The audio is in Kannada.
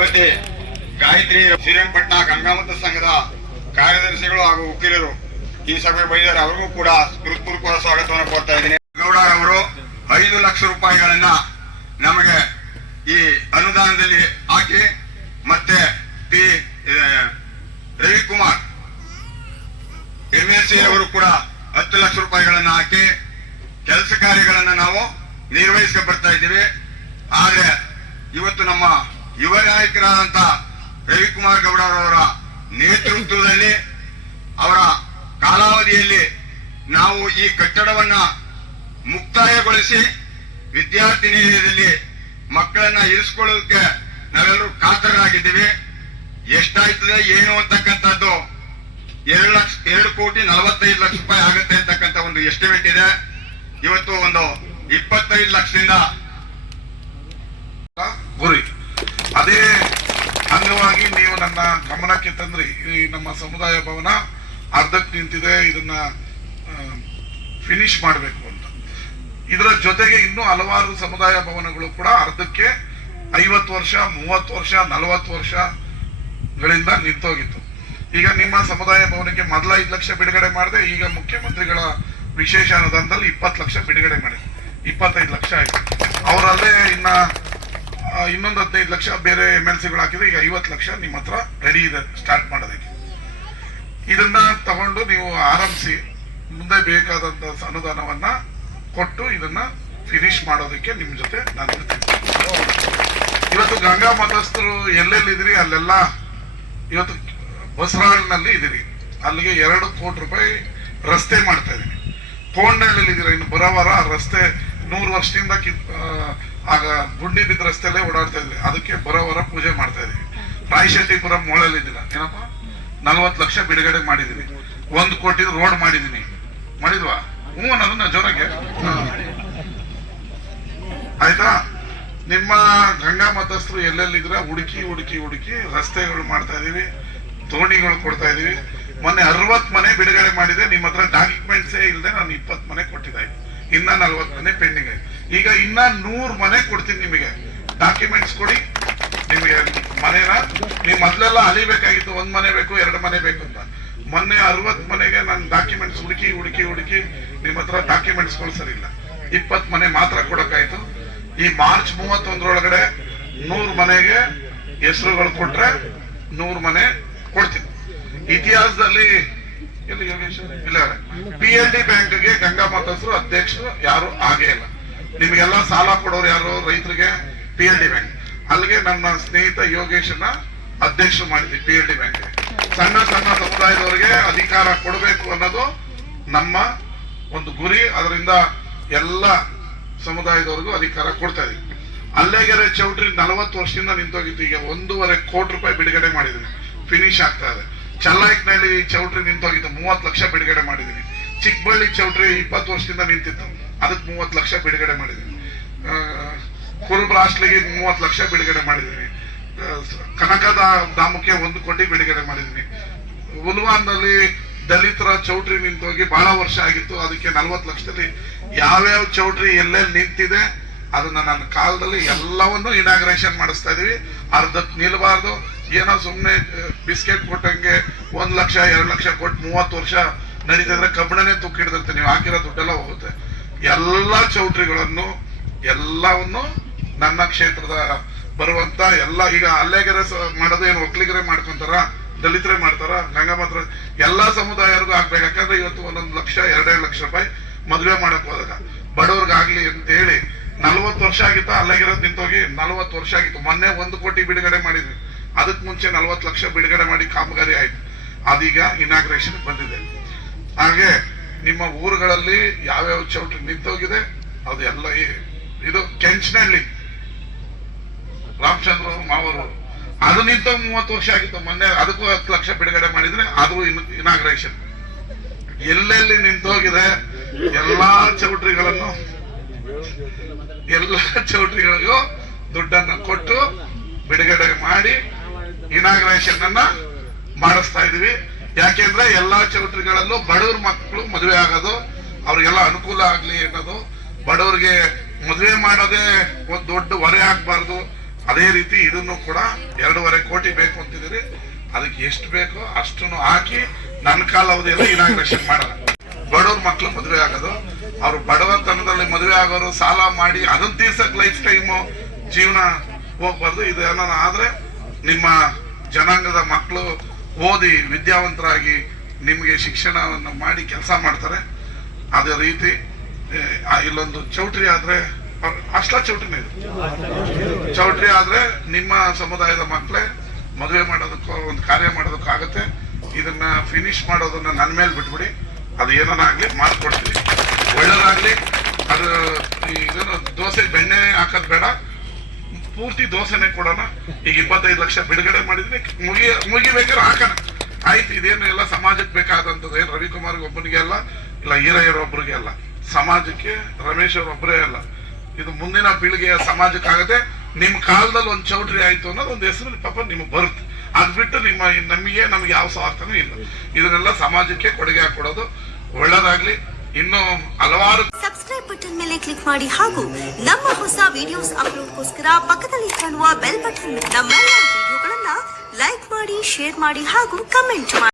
ಶ್ರೀಮತಿ ಗಾಯತ್ರಿ ಶ್ರೀರಂಗಪಟ್ಟಣ ಗಂಗಾಮತ ಸಂಘದ ಕಾರ್ಯದರ್ಶಿಗಳು ಹಾಗೂ ವಕೀಲರು ಈ ಸಭೆ ಬೈದರೆ ಅವರಿಗೂ ಕೂಡ ಹೃತ್ಪೂರ್ವಕ ಸ್ವಾಗತವನ್ನು ಕೋರ್ತಾ ಇದ್ದೀನಿ. ಗೌಡ ಅವರು 5 ಲಕ್ಷ ರೂಪಾಯಿಗಳನ್ನ ನಮಗೆ ಈ ಅನುದಾನದಲ್ಲಿ ಹಾಕಿ, ಮತ್ತೆ ಪಿ ರವಿಕುಮಾರ್ MLC ಅವರು ಕೂಡ 10 ಲಕ್ಷ ರೂಪಾಯಿಗಳನ್ನ ಹಾಕಿ ಕೆಲಸ ಕಾರ್ಯಗಳನ್ನ ನಾವು ನಿರ್ವಹಿಸ್ಕೊಂಡು ಬರ್ತಾ ಇದ್ದೀವಿ. ಆದ್ರೆ ಇವತ್ತು ನಮ್ಮ ಯುವ ನಾಯಕರಾದಂತ ರವಿಕುಮಾರ್ ಗೌಡ ಅವರ ನೇತೃತ್ವದಲ್ಲಿ ಅವರ ಕಾಲಾವಧಿಯಲ್ಲಿ ನಾವು ಈ ಕಟ್ಟಡವನ್ನ ಮುಕ್ತಾಯಗೊಳಿಸಿ ವಿದ್ಯಾರ್ಥಿ ನಿಲಯದಲ್ಲಿ ಮಕ್ಕಳನ್ನ ಇರಿಸಿಕೊಳ್ಳೋದಕ್ಕೆ ನಾವೆಲ್ಲರೂ ಕಾತರರಾಗಿದ್ದೀವಿ. ಎಷ್ಟಾಯ್ತದೆ ಏನು ಅಂತಕ್ಕಂಥದ್ದು 2,45,00,000 ರೂಪಾಯಿ ಆಗುತ್ತೆ ಅಂತಕ್ಕಂಥ ಒಂದು ಎಸ್ಟಿಮೇಟ್ ಇದೆ. ಇವತ್ತು ಒಂದು 25 ಲಕ್ಷದಿಂದ ಗುರಿ. ಅದೇ ಅಂಗವಾಗಿ ನೀವು ನನ್ನ ಗಮನಕ್ಕೆ ತಂದ್ರಿ, ಈ ನಮ್ಮ ಸಮುದಾಯ ಭವನ ಅರ್ಧಕ್ಕೆ ನಿಂತಿದೆ, ಇದನ್ನ ಫಿನಿಶ್ ಮಾಡಬೇಕು ಅಂತ. ಇದರ ಜೊತೆಗೆ ಇನ್ನೂ ಹಲವಾರು ಸಮುದಾಯ ಭವನಗಳು ಕೂಡ ಅರ್ಧಕ್ಕೆ 50 ವರ್ಷ 30 ವರ್ಷ 40 ವರ್ಷಗಳಿಂದ ನಿಂತೋಗಿತ್ತು. ಈಗ ನಿಮ್ಮ ಸಮುದಾಯ ಭವನಕ್ಕೆ ಮೊದಲ 5 ಲಕ್ಷ ಬಿಡುಗಡೆ ಮಾಡಿದೆ, ಈಗ ಮುಖ್ಯಮಂತ್ರಿಗಳ ವಿಶೇಷ ಅನುದಾನದಲ್ಲಿ 20 ಲಕ್ಷ ಬಿಡುಗಡೆ ಮಾಡಿ 25 ಲಕ್ಷ ಆಯ್ತು. ಅವರಲ್ಲೇ ಇನ್ನೊಂದು 15 ಲಕ್ಷ ಬೇರೆ MLCಗಳು ಹಾಕಿದ್ರೆ ಈಗ 50 ಲಕ್ಷ ನಿಮ್ಮ ಹತ್ರ ರೆಡಿ ಇದೆ ಸ್ಟಾರ್ಟ್ ಮಾಡೋದಕ್ಕೆ. ಇದನ್ನ ತಗೊಂಡು ನೀವು ಆರಂಭಿಸಿ ಮುಂದೆ ಬೇಕಾದಂತ ಅನುದಾನವನ್ನ ಕೊಟ್ಟು ಇದನ್ನ ಫಿನಿಶ್ ಮಾಡೋದಕ್ಕೆ ನಿಮ್ ಜೊತೆ ನಾನು ಇರ್ತೀನಿ. ಇವತ್ತು ಗಂಗಾ ಮತಸ್ಥರು ಎಲ್ಲೆಲ್ಲಿದ್ರಿ ಅಲ್ಲೆಲ್ಲ ಇವತ್ತು ಬಸರಾಳ್ನಲ್ಲಿ ಇದೀರಿ, ಅಲ್ಲಿಗೆ 2 ಕೋಟಿ ರೂಪಾಯಿ ರಸ್ತೆ ಮಾಡ್ತಾ ಇದೀನಿ. ಕೋಂಡಳ್ಳಿ ಇದೀರ, ಇನ್ನು ಬರೋವಾರ ರಸ್ತೆ 100 ವರ್ಷದಿಂದ ಆಗ ಗುಂಡಿ ಬಿದ್ದ ರಸ್ತೆಯಲ್ಲೇ ಓಡಾಡ್ತಾ ಇದ್ರಿ, ಅದಕ್ಕೆ ಬರೋವಾರ ಪೂಜೆ ಮಾಡ್ತಾ ಇದೀವಿ. ರಾಯಶೆಟ್ಟಿಪುರ ಮೊಳಲ್ಲಿ ಇದ್ದೀರಾ ಏನಪ್ಪ, 40 ಲಕ್ಷ ಬಿಡುಗಡೆ ಮಾಡಿದೀನಿ. 1 ಕೋಟಿ ರೋಡ್ ಮಾಡಿದೀನಿ, ಮಾಡಿದ್ವಾ? ಅನ್ನೋದನ್ನ ಜೋರಾಗೆ ಆಯ್ತಾ? ನಿಮ್ಮ ಗಂಗಾ ಮತಸ್ಥರು ಎಲ್ಲೆಲ್ಲಿದ್ರ ಹುಡುಕಿ ರಸ್ತೆಗಳು ಮಾಡ್ತಾ ಇದೀವಿ, ದೋಣಿಗಳು ಕೊಡ್ತಾ ಇದೀವಿ. ಮೊನ್ನೆ 60 ಮನೆ ಬಿಡುಗಡೆ ಮಾಡಿದೆ. ನಿಮ್ಮ ಹತ್ರ ಡಾಕ್ಯುಮೆಂಟ್ಸೇ ಇಲ್ಲದೆ ನಾನು 20 ಮನೆ ಕೊಟ್ಟಿದ್ದಾಯ್ತು, ಇನ್ನ 40 ಮನೆ ಪೆಂಡಿಂಗ್ ಆಯ್ತು. ಈಗ ಇನ್ನ 100 ಮನೆ ಕೊಡ್ತೀನಿ ನಿಮಗೆ. ಡಾಕ್ಯುಮೆಂಟ್ಸ್ ಕೊಡಿ. ನಿಮಗೆ ಮನೆನ ನೀವು ಮೊದಲೆಲ್ಲ ಅಲಿಬೇಕಾಗಿತ್ತು, 1 ಮನೆ ಬೇಕು 2 ಮನೆ ಬೇಕು ಅಂತ. ಮೊನ್ನೆ 60 ಮನೆಗೆ ನಾನು ಡಾಕ್ಯುಮೆಂಟ್ಸ್ ಹುಡುಕಿ ನಿಮ್ಮ ಹತ್ರ ಡಾಕ್ಯುಮೆಂಟ್ಸ್ಗಳು ಸರಿ ಇಲ್ಲ, 20 ಮನೆ ಮಾತ್ರ ಕೊಡಕ್ಕಾಯ್ತು. ಈ ಮಾರ್ಚ್ 31 100 ಮನೆಗೆ ಹೆಸರುಗಳು ಕೊಟ್ರೆ 100 ಮನೆ ಕೊಡ್ತೀನಿ. ಇತಿಹಾಸದಲ್ಲಿ ಎಲ್ಲಿ ಯೋಗೇಶ್ವರ ಇಲ್ಲ, PLD ಬ್ಯಾಂಕ್ಗೆ ಗಂಗಾ ಮತಸ್ಥರು ಅಧ್ಯಕ್ಷರು ಯಾರು ಆಗೇ ಇಲ್ಲ. ನಿಮ್ಗೆಲ್ಲ ಸಾಲ ಕೊಡೋರು ಯಾರು? ರೈತರಿಗೆ PLD ಬ್ಯಾಂಕ್. ಅಲ್ಲಿಗೆ ನನ್ನ ಸ್ನೇಹಿತ ಯೋಗೇಶನ ಅಧ್ಯಕ್ಷರು ಮಾಡಿದ್ವಿ PLD ಬ್ಯಾಂಕ್. ಸಣ್ಣ ಸಮುದಾಯದವರಿಗೆ ಅಧಿಕಾರ ಕೊಡಬೇಕು ಅನ್ನೋದು ನಮ್ಮ ಒಂದು ಗುರಿ. ಅದರಿಂದ ಎಲ್ಲ ಸಮುದಾಯದವರಿಗೂ ಅಧಿಕಾರ ಕೊಡ್ತಾ ಇದೀವಿ. ಅಲ್ಲೇಗೆರೆ ಚೌಟ್ರಿ 40 ವರ್ಷದಿಂದ ನಿಂತೋಗಿತ್ತು, ಈಗ 1.5 ಕೋಟಿ ರೂಪಾಯಿ ಬಿಡುಗಡೆ ಮಾಡಿದೀನಿ, ಫಿನಿಶ್ ಆಗ್ತಾ ಇದೆ. ಚಲ್ಲಾಯ್ಕ್ನಲ್ಲಿ ಚೌಟ್ರಿ ನಿಂತೋಗಿತ್ತು, 30 ಲಕ್ಷ ಬಿಡುಗಡೆ ಮಾಡಿದೀನಿ. ಚಿಕ್ಕಬಳ್ಳಿ ಚೌಟ್ರಿ 20 ವರ್ಷದಿಂದ ನಿಂತಿತ್ತು, ಅದಕ್ಕೆ 30 ಲಕ್ಷ ಬಿಡುಗಡೆ ಮಾಡಿದೀನಿ. ಕುರುಬರ ಹಾಸ್ಟೆಲ್ಗೆ 30 ಲಕ್ಷ ಬಿಡುಗಡೆ ಮಾಡಿದೀನಿ. ಕನಕದ ಧಾಮಕ್ಕೆ 1 ಕೋಟಿ ಬಿಡುಗಡೆ ಮಾಡಿದೀನಿ. ಉಲ್ವಾನ್ನಲ್ಲಿ ದಲಿತರ ಚೌಟ್ರಿ ನಿಂತೋಗಿ ಬಹಳ ವರ್ಷ ಆಗಿತ್ತು, ಅದಕ್ಕೆ 40 ಲಕ್ಷದಲ್ಲಿ ಯಾವ್ಯಾವ ಚೌಟ್ರಿ ಎಲ್ಲೆಲ್ಲಿ ನಿಂತಿದೆ ಅದನ್ನ ನನ್ನ ಕಾಲದಲ್ಲಿ ಎಲ್ಲವನ್ನೂ ಇನಾಗ್ರೇಷನ್ ಮಾಡಿಸ್ತಾ ಇದೀವಿ. ಅರ್ಧಕ್ಕೆ ನಿಲ್ಬಾರ್ದು. ಏನೋ ಸುಮ್ಮನೆ ಬಿಸ್ಕೆಟ್ ಕೊಟ್ಟಂಗೆ 1 ಲಕ್ಷ 2 ಲಕ್ಷ ಕೊಟ್ಟು 30 ವರ್ಷ ನಡೀತಿದ್ರೆ ಕಬ್ಬಣನೇ ತುಕ್ಕಿಡ್ದಂತೆ ನೀವು ಹಾಕಿರೋ ದುಡ್ಡೆಲ್ಲ ಹೋಗುತ್ತೆ. ಎಲ್ಲ ಚೌಟ್ರಿಗಳನ್ನು ಎಲ್ಲವನ್ನು ನನ್ನ ಕ್ಷೇತ್ರದ ಬರುವಂತ ಎಲ್ಲ, ಈಗ ಅಲ್ಲೇಗೆರೆ ಮಾಡೋದು ಏನು ಒಕ್ಕಲಿಗರೇ ಮಾಡ್ಕೊಂತಾರ, ದಲಿತರೇ ಮಾಡ್ತಾರ, ಗಂಗಾ ಮಾತ್ರ ಎಲ್ಲಾ ಸಮುದಾಯರಿಗೂ ಆಗ್ಬೇಕು. ಯಾಕಂದ್ರೆ ಇವತ್ತು 1 ಲಕ್ಷ 2 ಲಕ್ಷ ರೂಪಾಯಿ ಮದುವೆ ಮಾಡಕ್ ಹೋದಾಗ ಬಡವ್ರಿಗಾಗ್ಲಿ ಅಂತ ಹೇಳಿ 40 ವರ್ಷ ಆಗಿತ್ತು. ಅಲ್ಲೇಗಿರೋದು ನಿಂತೋಗಿ 40 ವರ್ಷ ಆಗಿತ್ತು. ಮೊನ್ನೆ 1 ಕೋಟಿ ಬಿಡುಗಡೆ ಮಾಡಿದ್ವಿ, ಅದಕ್ಕೆ ಮುಂಚೆ 40 ಲಕ್ಷ ಬಿಡುಗಡೆ ಮಾಡಿ ಕಾಮಗಾರಿ ಆಯ್ತು. ಅದೀಗ ಇನಾಗ್ರೇಷನ್ ಬಂದಿದೆ. ಹಾಗೆ ನಿಮ್ಮ ಊರುಗಳಲ್ಲಿ ಯಾವ್ಯಾವ ಚೌಟ್ರಿ ನಿಂತೋಗಿದೆ ಅದು ಎಲ್ಲ, ಇದು ಕೆಂಚನಹಳ್ಳಿ ರಾಮಚಂದ್ರ ಮಾವರು ಅದು ನಿಂತ 30 ವರ್ಷ ಆಗಿತ್ತು. ಮೊನ್ನೆ ಅದಕ್ಕೂ 10 ಲಕ್ಷ ಬಿಡುಗಡೆ ಮಾಡಿದ್ರೆ ಅದು ಇನಾಗ್ರೇಷನ್. ಎಲ್ಲೆಲ್ಲಿ ನಿಂತೋಗಿದೆ ಎಲ್ಲಾ ಚೌಟ್ರಿಗಳಿಗೂ ದುಡ್ಡನ್ನ ಕೊಟ್ಟು ಬಿಡುಗಡೆ ಮಾಡಿ ಇನಾಗ್ರೇಷನ್ ಅನ್ನ ಮಾಡಿಸ್ತಾ ಇದೀವಿ. ಯಾಕೆಂದ್ರೆ ಎಲ್ಲಾ ಚೌಟ್ರಿಗಳಲ್ಲೂ ಬಡವ್ರ ಮಕ್ಕಳು ಮದುವೆ ಆಗೋದು, ಅವ್ರಿಗೆಲ್ಲ ಅನುಕೂಲ ಆಗ್ಲಿ ಅನ್ನೋದು. ಬಡವ್ರಿಗೆ ಮದುವೆ ಮಾಡೋದೇ ಒಂದು ದೊಡ್ಡ ಹೊರೆ ಆಗ್ಬಾರ್ದು ಅದೇ ರೀತಿ ಇದನ್ನು ಕೂಡ 2.5 ಕೋಟಿ ಬೇಕು ಅಂತಿದ್ದೀರಿ. ಅದಕ್ಕೆ ಎಷ್ಟು ಬೇಕೋ ಅಷ್ಟನ್ನು ಹಾಕಿ ನನ್ನ ಕಾಲಾವಧಿಯಲ್ಲಿ ಇನಾಗ್ರೇಷನ್ ಮಾಡೋಣ. ಬಡವ್ರ ಮಕ್ಳು ಮದುವೆ ಆಗೋದು, ಅವ್ರು ಬಡವತನದಲ್ಲಿ ಮದುವೆ ಆಗೋರು ಸಾಲ ಮಾಡಿ ಅದನ್ನ ತೀರ್ಸಕ್ ಲೈಫ್ ಟೈಮು ಜೀವನ ಹೋಗ್ಬಾರ್ದು. ಇದು ಏನಾರ ಆದ್ರೆ ನಿಮ್ಮ ಜನಾಂಗದ ಮಕ್ಕಳು ಓದಿ ವಿದ್ಯಾವಂತರಾಗಿ ನಿಮಗೆ ಶಿಕ್ಷಣವನ್ನು ಮಾಡಿ ಕೆಲಸ ಮಾಡ್ತಾರೆ. ಅದೇ ರೀತಿ ಇಲ್ಲೊಂದು ಚೌಟ್ರಿ ಆದ್ರೆ ಅಷ್ಟಲ ಚೌಟ್ರಿನೇ ಇದೆ. ಚೌಟ್ರಿ ಆದ್ರೆ ನಿಮ್ಮ ಸಮುದಾಯದ ಮಕ್ಕಳೇ ಮದುವೆ ಮಾಡೋದಕ್ಕೂ ಒಂದು ಕಾರ್ಯ ಮಾಡೋದಕ್ಕಾಗತ್ತೆ. ಇದನ್ನ ಫಿನಿಶ್ ಮಾಡೋದನ್ನ ನನ್ನ ಮೇಲೆ ಬಿಟ್ಬಿಡಿ. ಅದು ಏನಾಗ್ಲಿ ಮಾಡ್ಕೊಡ್ತೀವಿ, ಒಳ್ಳೇದಾಗ್ಲಿ. ಅದು ಇದನ್ನು ದೋಸೆ ಬೆಣ್ಣೆ ಹಾಕೋದ್ ಬೇಡ, ಪೂರ್ತಿ ದೋಸೆನೆ ಕೊಡೋಣ. ಈಗ 25 ಲಕ್ಷ ಬಿಡುಗಡೆ ಮಾಡಿದ್ವಿ, ಮುಗಿಬೇಕಾದ್ರೆ ಹಾಕೋಣ. ಆಯ್ತು, ಇದೇನು ಎಲ್ಲ ಸಮಾಜಕ್ಕೆ ಬೇಕಾದಂಥದ್ದು. ಏನು ರವಿಕುಮಾರ್ಗೆ ಒಬ್ಬನಿಗೆ ಅಲ್ಲ, ಇಲ್ಲ ಈರಯ್ಯರೊಬ್ಬರಿಗೆ ಅಲ್ಲ, ಸಮಾಜಕ್ಕೆ ರಮೇಶ್ ಅವರೊಬ್ಬರೇ ಅಲ್ಲ. ಇದು ಮುಂದಿನ ಪೀಳಿಗೆಯ ಸಮಾಜಕ್ಕಾಗತ್ತೆ. ನಿಮ್ ಕಾಲದಲ್ಲಿ ಒಂದು ಚೌಟ್ರಿ ಆಯ್ತು ಅನ್ನೋದು ಒಂದು ಹೆಸರು ಪಾಪ ನಿಮಗೆ ಬರುತ್ತೆ. ಅದ್ ಬಿಟ್ಟು ನಮಗೆ ಯಾವ ಸ್ವಾರ್ಥನೂ ಇಲ್ಲ. ಇದನ್ನೆಲ್ಲ ಸಮಾಜಕ್ಕೆ ಕೊಡುಗೆ ಹಾಕೊಡೋದು ಒಳ್ಳೇದಾಗ್ಲಿ. ಇನ್ನು ಹಲವಾರು ಸಬ್ಸ್ಕ್ರೈಬ್ ಬಟನ್ ಮೇಲೆ ಕ್ಲಿಕ್ ಮಾಡಿ ಹಾಗೂ ನಮ್ಮ ಹೊಸ ವಿಡಿಯೋಸ್ ಅಪ್ಲೋಡ್ಗೋಸ್ಕರ ಪಕ್ಕದಲ್ಲಿ ಕಾಣುವ ಬೆಲ್ ಬಟನ್ ನಮ್ಮೆಲ್ಲ ವಿಡಿಯೋಗಳನ್ನ ಲೈಕ್ ಮಾಡಿ, ಶೇರ್ ಮಾಡಿ ಹಾಗೂ ಕಮೆಂಟ್ ಮಾಡಿ.